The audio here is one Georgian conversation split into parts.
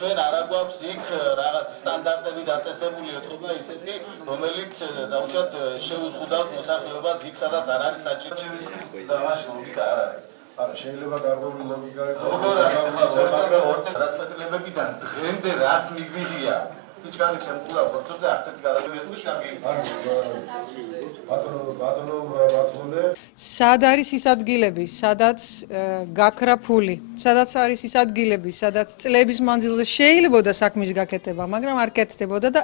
ჩვენ არ აგვაქვს იქ რაღაც სტანდარტები დაწესებული ეთქობა ისეთი, რომელიც დაუშვათ შეუზღუდავს მოსახლეობას იქ, სადაც არ არის საჭირო. და მაშინ ლოგიკა არ არის. არა, შეიძლება გარკვეული ლოგიკა იყოს. როგორ არის, მაგრამ ორთქლებებიდან დღემდე რაც მიგვიღია სიჩქარის შემკულა პროცესზე არც ერთი გადაწყვეტილი ბატონო სად არის ის ადგილები, სადაც გაქრა ფული, სადაც არის ის ადგილები, სადაც წლების მანძილზე შეიძლებოდა საქმის გაკეთება, მაგრამ არ კეთდებოდა და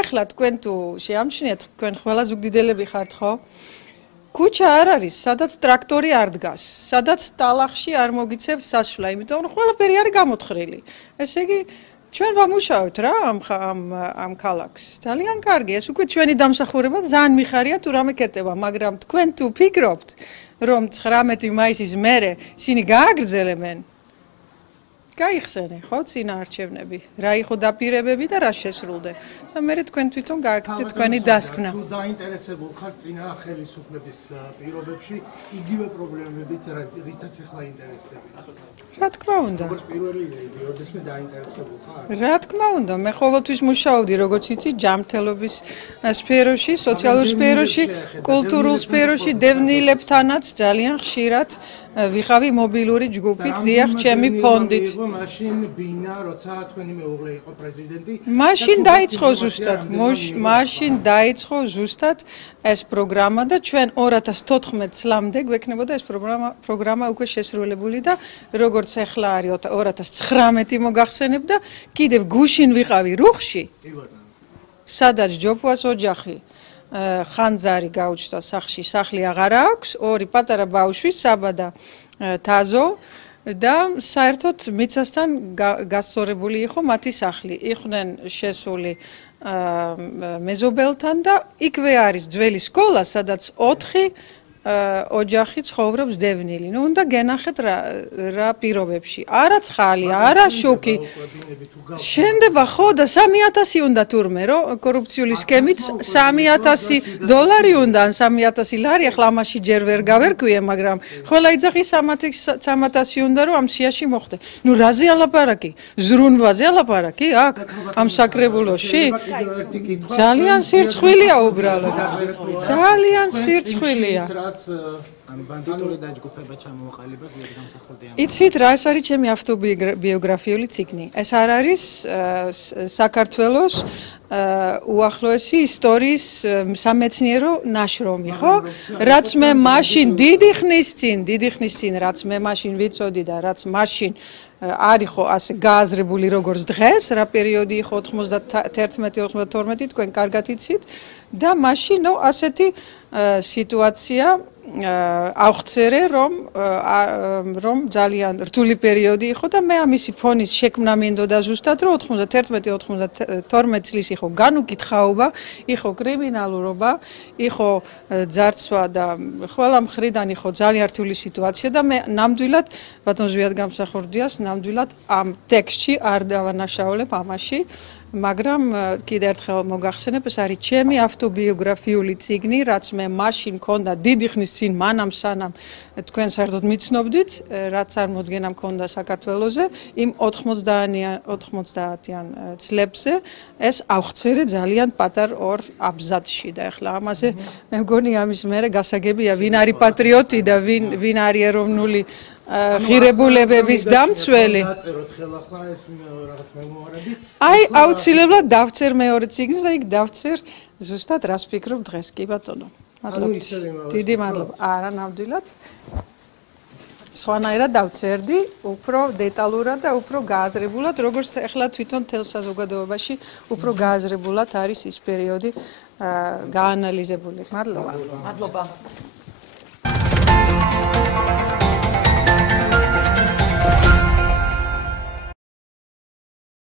ეხლა თქვენ თუ შეამჩნიათ, თქვენ ყველა ზუგდიდელები ხართ, ხო? ქუჩა არ არის, სადაც ტრაქტორი არ დგას, სადაც ტალახში არ მოგიცევს სასვლა, იმიტომ რომ ყველაფერი არის გამოთხრილი. ესე იგი ჩვენ ვამუშავებთ რა ამ ქალაქს. ძალიან კარგი, ეს უკვე ჩვენი დამსახურება, ძალიან მიხარია თუ რამე კეთდება, მაგრამ თქვენ თუ ფიქრობთ, რომ 19 მაისის მერე ისინი გააგრძელებენ, გაიხსენე, ხო, წინაარჩევნები, რა იყო დაპირებები და რა შესრულდა. და მერე თქვენ თვითონ გააკეთეთ თქვენი დასკვნა. თუ დაინტერესებულ ხართ წინა ხელისუფლების პირობებში, იგივე პრობლემებით, რითაც ახლა ინტერესდებით. რა თქმა უნდა. როგორც პირველი როდესმე დაინტერესებულ ხარ? რა თქმა უნდა, მე ყოველთვის მუშაობდი, როგორც იცი, ჯანმრთელობის სფეროში, სოციალურ სფეროში, კულტურულ სფეროში, დევნილებთანაც ძალიან ხშირად ვიხავი მობილური ჯგუფით, დიახ, ჩემი ფონდით. მაშინ ბინა, როცა თქვენი მეუღლე იყო პრეზიდენტი, მაშინ დაიწყო ზუსტად, მაშინ დაიწყო ზუსტად ეს პროგრამა და ჩვენ 2014 წლამდე გვექნებოდა ეს პროგრამა უკვე შესრულებული და როგორც ახლა არის 2019 მოგახსენებ და კიდევ გუშინ ვიყავი რუხში. სადაც ჯოფუას ოჯახი ხანძარი გაუჩნდა სახლში, სახლი აღარ აქვს, ორი პატარა ბავშვი, საბა და თაზო და საერთოდ მიწასთან გასწორებული იყო მათი სახლი. იყვნენ შესული მეზობელთან და იქვე არის ძველი სკოლა, სადაც 4 ოჯახი ცხოვრობს დევნილი. ნუ უნდა გენახეთ რა პირობებში. არა ცხალი, არა შუქი. შენდება ხო და 3000 უნდა თურმე, რომ კორუფციული სქემით 3000 დოლარი უნდა ან 3000 ლარი, ახლა ამაში ჯერ ვერ გავერკვიე, მაგრამ ყველა იძახი 3000 უნდა რომ ამ სიაში მოხდე. ნუ რაზე ალაპარაკი? ზრუნვაზე ალაპარაკი აქ ამ საკრებულოში? ძალიან სირცხვილია უბრალოდ. ძალიან სირცხვილია. ან ბანდიტური დაჯგუფება ჩამოაყალიბეს ვერ გამსახურდიან. იცით რა ეს არის ჩემი ავტობიოგრაფიული ციგნი. ეს არ არის საქართველოს უახლოესი ისტორიის სამეცნიერო ნაშრომი, ხო? რაც მე მაშინ დიდი ხნის წინ, რაც მე მაშინ ვიცოდი და რაც მაშინ არ იყო ასე გააზრებული როგორც დღეს, რა პერიოდი იყო 91-92, თქვენ კარგად იცით და მაშინ ნუ ასეთი სიტუაცია ავხცერე რომ ძალიან რთული პერიოდი იყო და მე ამისი ფონის შექმნა მინდოდა ზუსტად რომ 91-92 წლის იყო განუკითხაობა, იყო კრიმინალურობა, იყო ძარცვა და ყველა მხრიდან იყო ძალიან რთული სიტუაცია და მე ნამდვილად ბატონ ზვიად გამსახურდიას ნამდვილად ამ ტექსტში არ დავანაშაულებ ამაში. მაგრამ კიდევ ერთხელ მოგახსენებ, ეს არის ჩემი ავტობიოგრაფიული ციგნი, რაც მე მაშინ მქონდა დიდი ხნის წინ, მანამ სანამ თქვენ საერთოდ მიცნობდით, რაც არ მოდგენა მქონდა საქართველოზე, იმ 90-იან წლებზე ეს ავხცერე ძალიან პატარ 2 აბზაცში და ახლა ამაზე მე მგონი ამის მერე გასაგებია, ვინ არის პატრიოტი და ვინ არის ეროვნული ღირებულებების დამცველი. აი, აუცილებლად დავწერ მეორე ციგნს და იქ დავწერ ზუსტად რას ვფიქრობ დღეს, კი ბატონო. მადლობა. დიდი მადლობა. არა, ნამდვილად. სხვანაირად დავწერდი, უფრო დეტალურად და უფრო გააზრებულად, როგორც ახლა თვითონ თელ საზოგადოებაში უფრო გააზრებულად არის ის პერიოდი გაანალიზებული. მადლობა. მადლობა.